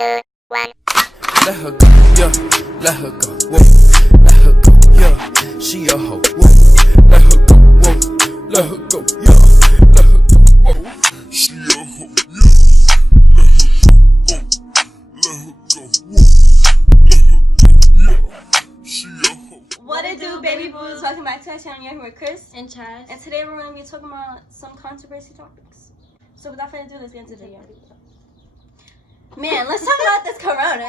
2, 1. Let her go, yeah, let her go, whoa. Let her go, yeah, she a hoe, whoa. Let her go, whoa. Let her go, yeah, let her go, whoa. She a hoe, yeah. Let her go, whoa. Let her go, yeah. She a hoe. What it do, baby boos? Welcome back to our channel. You're here with Chris and Chas. And today we're going to be talking about some controversy topics. So without further ado, let's get into the video. Man, let's talk about this corona.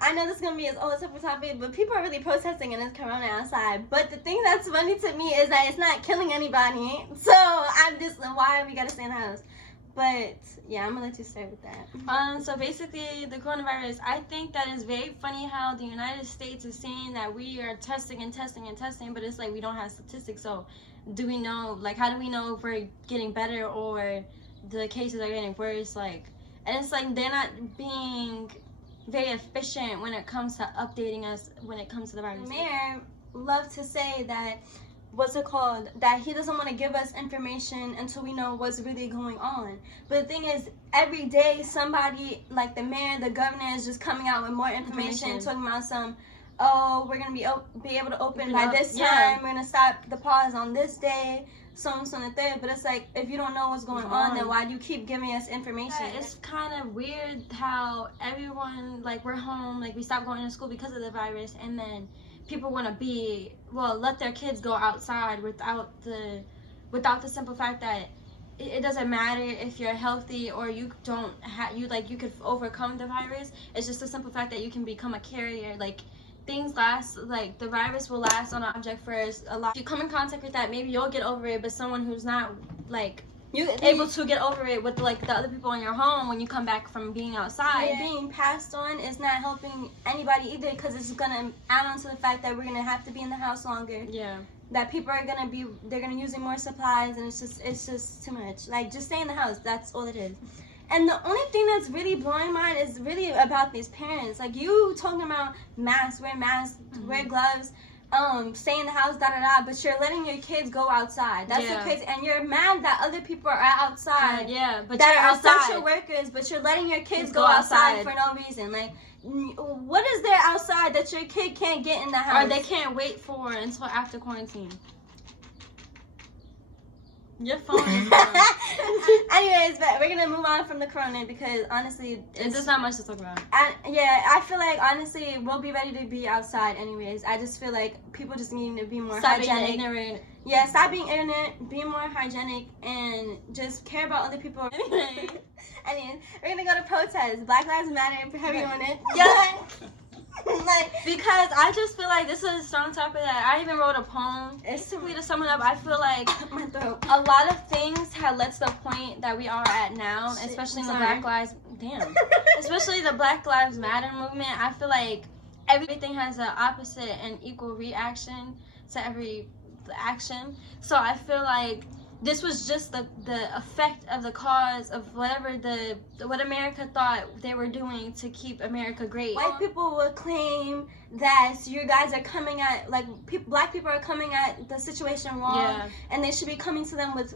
I know this is going to be a separate topic, but people are really protesting in this corona outside. But the thing that's funny to me is that it's not killing anybody. So I'm just, why we got to stay in the house? But yeah, I'm going to let you start with that. So basically, the coronavirus, I think that it's very funny how the United States is saying that we are testing and testing and testing, but it's like we don't have statistics. So do we know, like, how do we know if we're getting better or the cases are getting worse? Like, and it's like they're not being very efficient when it comes to updating us when it comes to the virus. The mayor loved to say that, that he doesn't want to give us information until we know what's really going on. But the thing is, every day somebody, like the mayor, the governor, is just coming out with more information. Talking about some, oh, we're going to be able to open by this time, yeah. We're going to stop the pause on this day, so on, so on, the third. But it's like, if you don't know what's going on, then why do you keep giving us information? Yeah, it's kind of weird how everyone, like, we're home, like, we stopped going to school because of the virus, and then people want to let their kids go outside without the simple fact that it doesn't matter if you're healthy or you don't you could overcome the virus. It's just the simple fact that you can become a carrier. Like, things last, like, the virus will last on an object for a lot. If you come in contact with that, maybe you'll get over it, but someone who's not, like, able to get over it with, like, the other people in your home when you come back from being outside. Yeah. Being passed on is not helping anybody either, because it's going to add on to the fact that we're going to have to be in the house longer. Yeah. That people are going to be, they're going to use more supplies, and it's just too much. Like, just stay in the house. That's all it is. And the only thing that's really blowing my mind is really about these parents. Like, you talking about masks, wear gloves, stay in the house, but you're letting your kids go outside. That's so crazy. And you're mad that other people are outside. But that you're are outside. essential workers, but you're letting your kids go outside for no reason. Like, what is there outside that your kid can't get in the house? Or they can't wait for until after quarantine. Your phone is Anyways, but we're gonna move on from the corona because honestly, there's not much to talk about. I feel like honestly we'll be ready to be outside anyways. I just feel like people just need to be more hygienic. Being ignorant. Yeah, stop being ignorant, be more hygienic, and just care about other people. Anyway, we're gonna go to protest. Black Lives Matter. Heavy on it. Yeah. Because I just feel like this is a strong topic that I even wrote a poem. Basically, to sum it up, I feel like a lot of things have led to the point that we are at now, especially in the especially the Black Lives Matter movement. I feel like everything has an opposite and equal reaction to every action. So I feel like this was just the effect of the cause of what America thought they were doing to keep America great. White people would claim that you guys are coming at, like, black people are coming at the situation wrong, and they should be coming to them with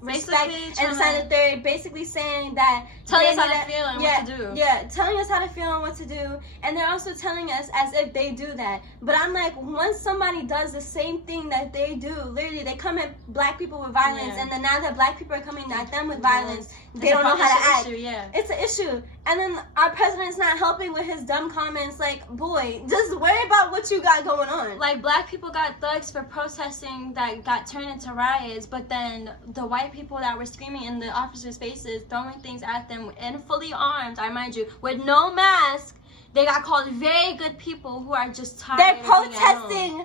respect and sanitary, basically saying that telling us how to feel and what to do. Yeah, telling us how to feel and what to do, and they're also telling us as if they do that. But I'm like, once somebody does the same thing that they do, literally they come at black people with violence, and then now that black people are coming at them with violence, they don't know how to act. It's an issue. And then our president's not helping with his dumb comments. Like, boy, just worry about what you got going on. Like, black people got thugs for protesting that got turned into riots, but then the white people that were screaming in the officers' faces, throwing things at them, and fully armed, I mind you, with no mask, they got called very good people who are just tired. They're protesting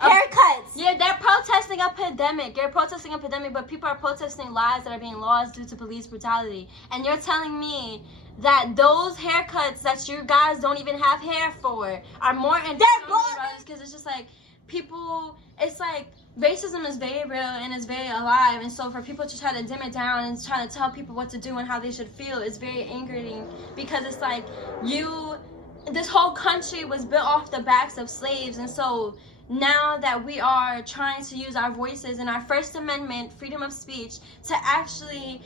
haircuts. Yeah, they're protesting a pandemic. You're protesting a pandemic, but people are protesting lives that are being lost due to police brutality. And you're telling me that those haircuts that you guys don't even have hair for are more important because it's just like people, it's like racism is very real and it's very alive, and so for people to try to dim it down and try to tell people what to do and how they should feel is very angering, because it's like this whole country was built off the backs of slaves, and so now that we are trying to use our voices and our First Amendment freedom of speech to actually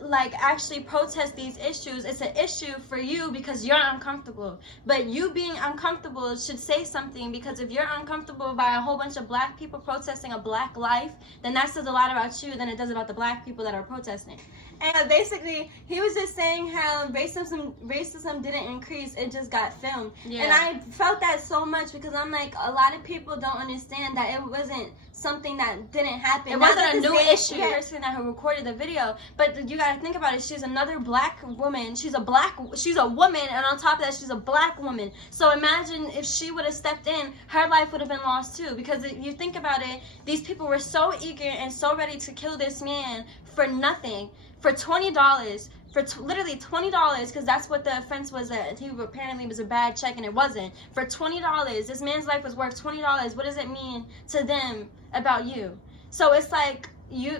like actually protest these issues. It's an issue for you because you're uncomfortable, but you being uncomfortable should say something, because if you're uncomfortable by a whole bunch of black people protesting a black life, then that says a lot about you than it does about the black people that are protesting. And basically, he was just saying how racism didn't increase, it just got filmed. Yeah. And I felt that so much, because I'm like, a lot of people don't understand that it wasn't something that didn't happen. It wasn't a new issue. The person that recorded the video, but you gotta think about it. She's another black woman. She's a woman, and on top of that, she's a black woman. So imagine if she would have stepped in, her life would have been lost too. Because if you think about it, these people were so eager and so ready to kill this man for nothing, for $20. For literally $20, because that's what the offense was. He apparently was a bad check, and it wasn't. For $20, this man's life was worth $20. What does it mean to them about you? So it's like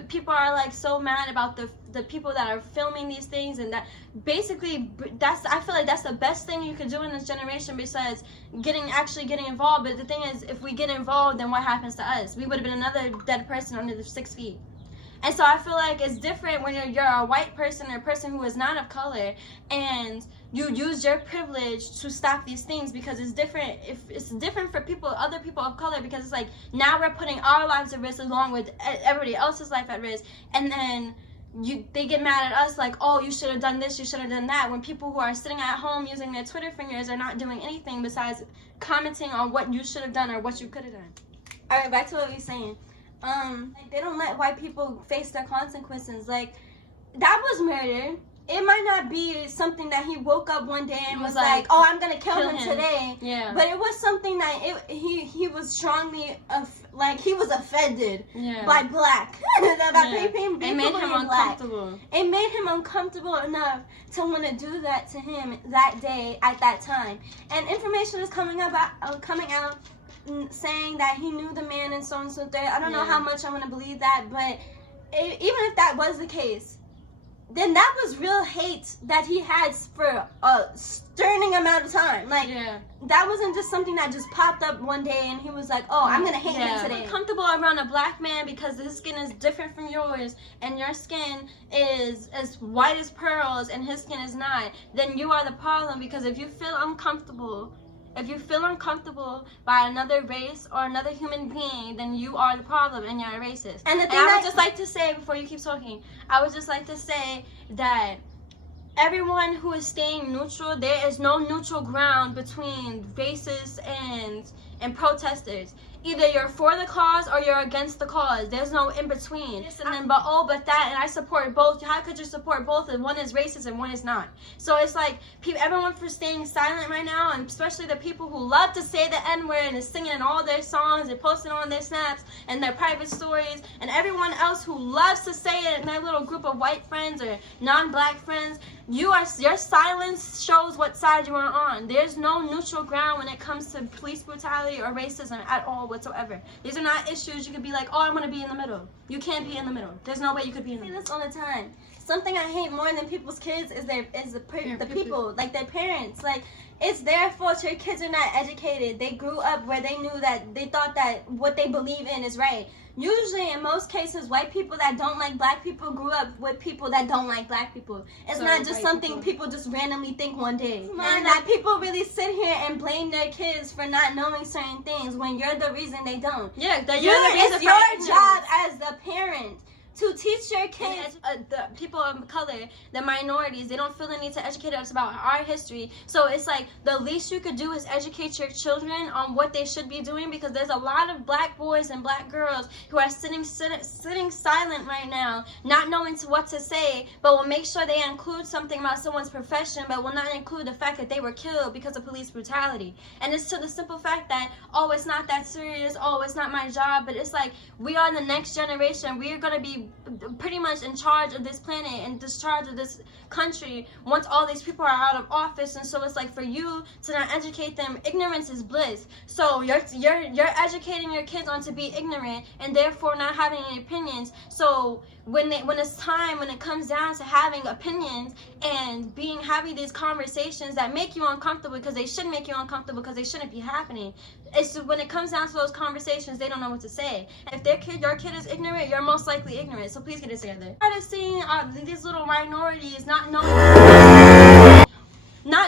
people are like so mad about the people that are filming these things, and that basically I feel like that's the best thing you could do in this generation besides actually getting involved. But the thing is, if we get involved, then what happens to us? We would have been another dead person under the 6 feet. And so I feel like it's different when you're a white person or a person who is not of color, and you use your privilege to stop these things, because it's different. If it's different for other people of color, because it's like now we're putting our lives at risk along with everybody else's life at risk, and then they get mad at us like, oh, you should have done this, you should have done that, when people who are sitting at home using their Twitter fingers are not doing anything besides commenting on what you should have done or what you could have done. All right, back to what we were saying. Like, they don't let white people face their consequences. Like, that was murder. It might not be something that he woke up one day and was like, oh, I'm gonna kill him today. Yeah. But it was something that he was strongly he was offended by black. It made him uncomfortable. It made him uncomfortable enough to want to do that to him that day at that time. And information is coming out saying that he knew the man and so and so there. I don't know how much I want to believe that, but even if that was the case, then that was real hate that he had for a stunning amount of time. Like, that wasn't just something that just popped up one day and he was like, oh, I'm gonna hate him today. I'm comfortable around a black man because his skin is different from yours, and your skin is as white as pearls and his skin is not, then you are the problem. Because if you feel uncomfortable by another race or another human being, then you are the problem and you're a racist. And I would just like to say, before you keep talking, I would just like to say that everyone who is staying neutral, there is no neutral ground between racists and protesters. Either you're for the cause or you're against the cause. There's no in between. But that, and I support both. How could you support both if one is racist and one is not? So it's like everyone for staying silent right now, and especially the people who love to say the N-word and is singing in all their songs and posting on their snaps and their private stories, and everyone else who loves to say it in their little group of white friends or non-black friends. Your silence shows what side you are on. There's no neutral ground when it comes to police brutality or racism at all whatsoever. These are not issues you could be like, oh, I'm going to be in the middle. You can't be in the middle. There's no way you could be in the middle. I say this all the time. Something I hate more than people's kids is the people, like their parents. Like, it's their fault your kids are not educated. They grew up where they thought that what they believe in is right. Usually, in most cases, white people that don't like black people grew up with people that don't like black people. It's not just something people just randomly think one day. And that people really sit here and blame their kids for not knowing certain things when you're the reason they don't. Yeah, it's your job as the parent to teach your kids. The people of color, the minorities, they don't feel the need to educate us about our history. So it's like the least you could do is educate your children on what they should be doing, because there's a lot of black boys and black girls who are sitting silent right now, not knowing what to say, but will make sure they include something about someone's profession, but will not include the fact that they were killed because of police brutality. And it's to the simple fact that, oh, it's not that serious, oh, it's not my job. But it's like, we are the next generation. We are going to be pretty much in charge of this planet and discharge of this country once all these people are out of office. And so it's like, for you to not educate them, ignorance is bliss. So you're educating your kids on to be ignorant and therefore not having any opinions. So when it comes down to having opinions and having these conversations that make you uncomfortable, because they should make you uncomfortable, because they shouldn't be happening. It's when it comes down to those conversations, they don't know what to say. If your kid is ignorant, you're most likely ignorant. So please get it together. I've seen these little minorities not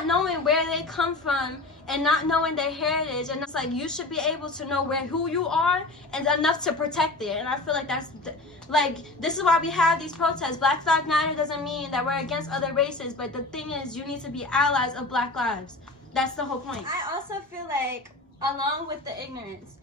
knowing where they come from and not knowing their heritage, and it's like you should be able to know who you are and enough to protect it. And I feel like this is why we have these protests. Black Lives Matter doesn't mean that we're against other races, but the thing is, you need to be allies of Black lives. That's the whole point. I also feel like, along with the ignorance,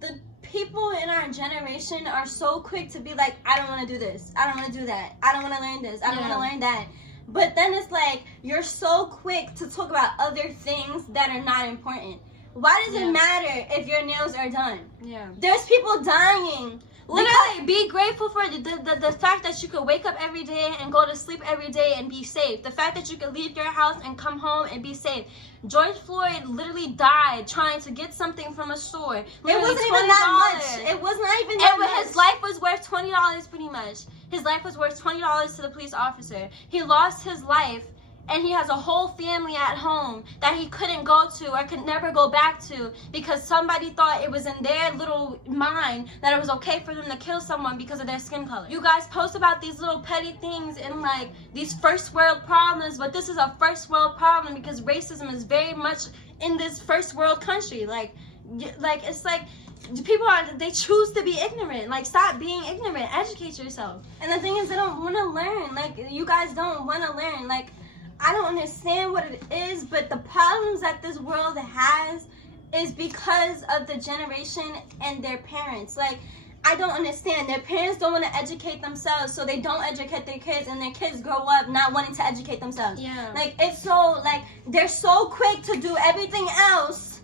the people in our generation are so quick to be like, I don't want to do this, I don't want to do that, I don't want to learn this, I don't want to learn that. But then it's like, you're so quick to talk about other things that are not important. Why does it matter if your nails are done? Yeah. There's people dying. Literally, be grateful for the fact that you could wake up every day and go to sleep every day and be safe. The fact that you could leave your house and come home and be safe. George Floyd literally died trying to get something from a store. It wasn't even that much. It was not even that much. His life was worth $20 pretty much. His life was worth $20 to the police officer. He lost his life, and he has a whole family at home that he couldn't go to or could never go back to because somebody thought it was in their little mind that it was okay for them to kill someone because of their skin color. You guys post about these little petty things and like these first world problems, but this is a first world problem because racism is very much in this first world country. Like it's like people they choose to be ignorant. Like, stop being ignorant, educate yourself. And the thing is, they don't want to learn. Like, you guys don't want to learn. Like, I don't understand what it is, but the problems that this world has is because of the generation and their parents. Like, I don't understand. Their parents don't want to educate themselves, so they don't educate their kids, and their kids grow up not wanting to educate themselves. Yeah. Like, it's so, like, they're so quick to do everything else,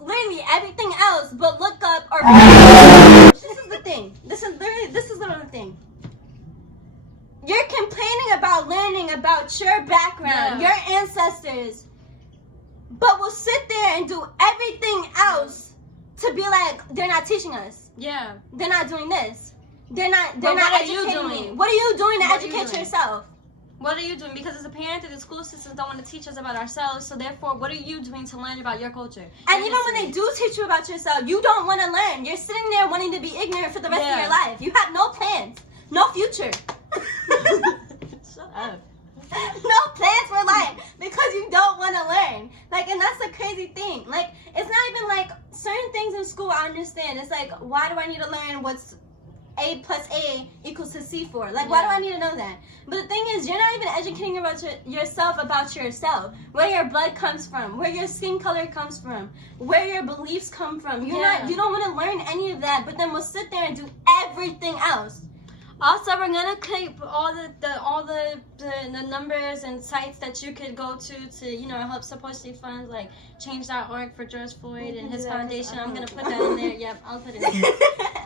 literally everything else, but look up or this is the thing. This is the thing. You're complaining about learning about your background, your ancestors, but we'll sit there and do everything else to be like, they're not teaching us. Yeah. They're not doing this. They're not what educating me. What are you doing to educate yourself? What are you doing? Because as a parent, the school systems don't want to teach us about ourselves, so therefore, what are you doing to learn about your culture? And even when they do teach you about yourself, you don't want to learn. You're sitting there wanting to be ignorant for the rest of your life. You have no plans, no future. Shut up. No plans for life because you don't want to learn. Like, and that's the crazy thing. Like, it's not even like certain things in school I understand. It's like, why do I need to learn what's A plus A equals to C for? Like, why do I need to know that? But the thing is, you're not even educating about yourself, where your blood comes from, where your skin color comes from, where your beliefs come from. You don't want to learn any of that, but then we'll sit there and do everything else. Also, we're gonna keep all the numbers and sites that you could go to help support state funds, like change.org for George Floyd and his foundation. I'm gonna put that in there. Yep, I'll put it in there.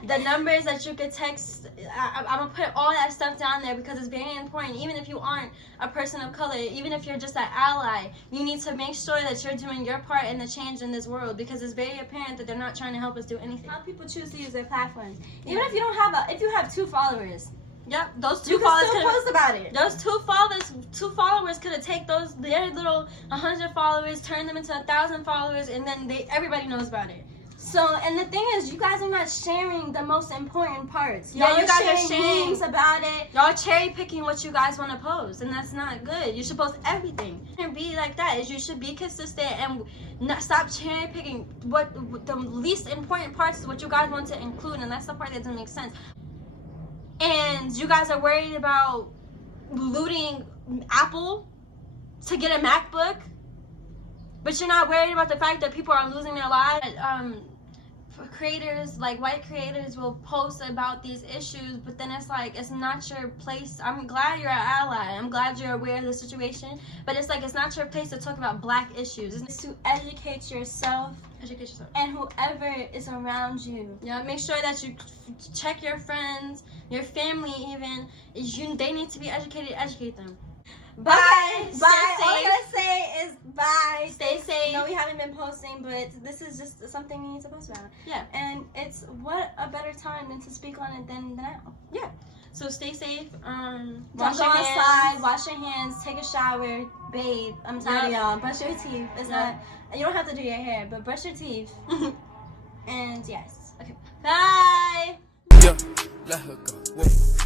The numbers that you could text, I'm gonna put all that stuff down there because it's very important. Even if you aren't a person of color, even if you're just an ally, you need to make sure that you're doing your part in the change in this world because it's very apparent that they're not trying to help us do anything. How people choose to use their platforms, even if you don't have if you have 2 followers. Yep, those 2 you followers can still post about it. Those 2 followers could have taken their little 100 followers, turned them into 1,000 followers, and then everybody knows about it. So, and the thing is, you guys are not sharing the most important parts. Yeah, you guys are sharing memes about it. Y'all cherry picking what you guys want to post, and that's not good. You should post everything. And be like that. Is you should be consistent and not stop cherry picking what the least important parts is what you guys want to include, and that's the part that doesn't make sense. And you guys are worried about looting Apple to get a MacBook, but you're not worried about the fact that people are losing their lives. Creators, like white creators, will post about these issues, but then it's like, it's not your place. I'm glad you're an ally. I'm glad you're aware of the situation, but it's like, it's not your place to talk about Black issues. It's to educate yourself. Educate yourself. And whoever is around you. Yeah, make sure that you check your friends, your family even. They need to be educated, educate them. Bye. Okay, Bye. stay All I safe. gotta say is bye. Stay safe. No, we haven't been posting, but this is just something we need to post about. Yeah. And it's what a better time than to speak on it than now. Yeah. So stay safe. Don't Wash go your outside, hands. wash your hands, take a shower, bathe. I'm tired of y'all. Brush your teeth. It's not. You don't have to do your hair, but brush your teeth. And yes. Okay. Bye. Yeah, let her go. Whoa.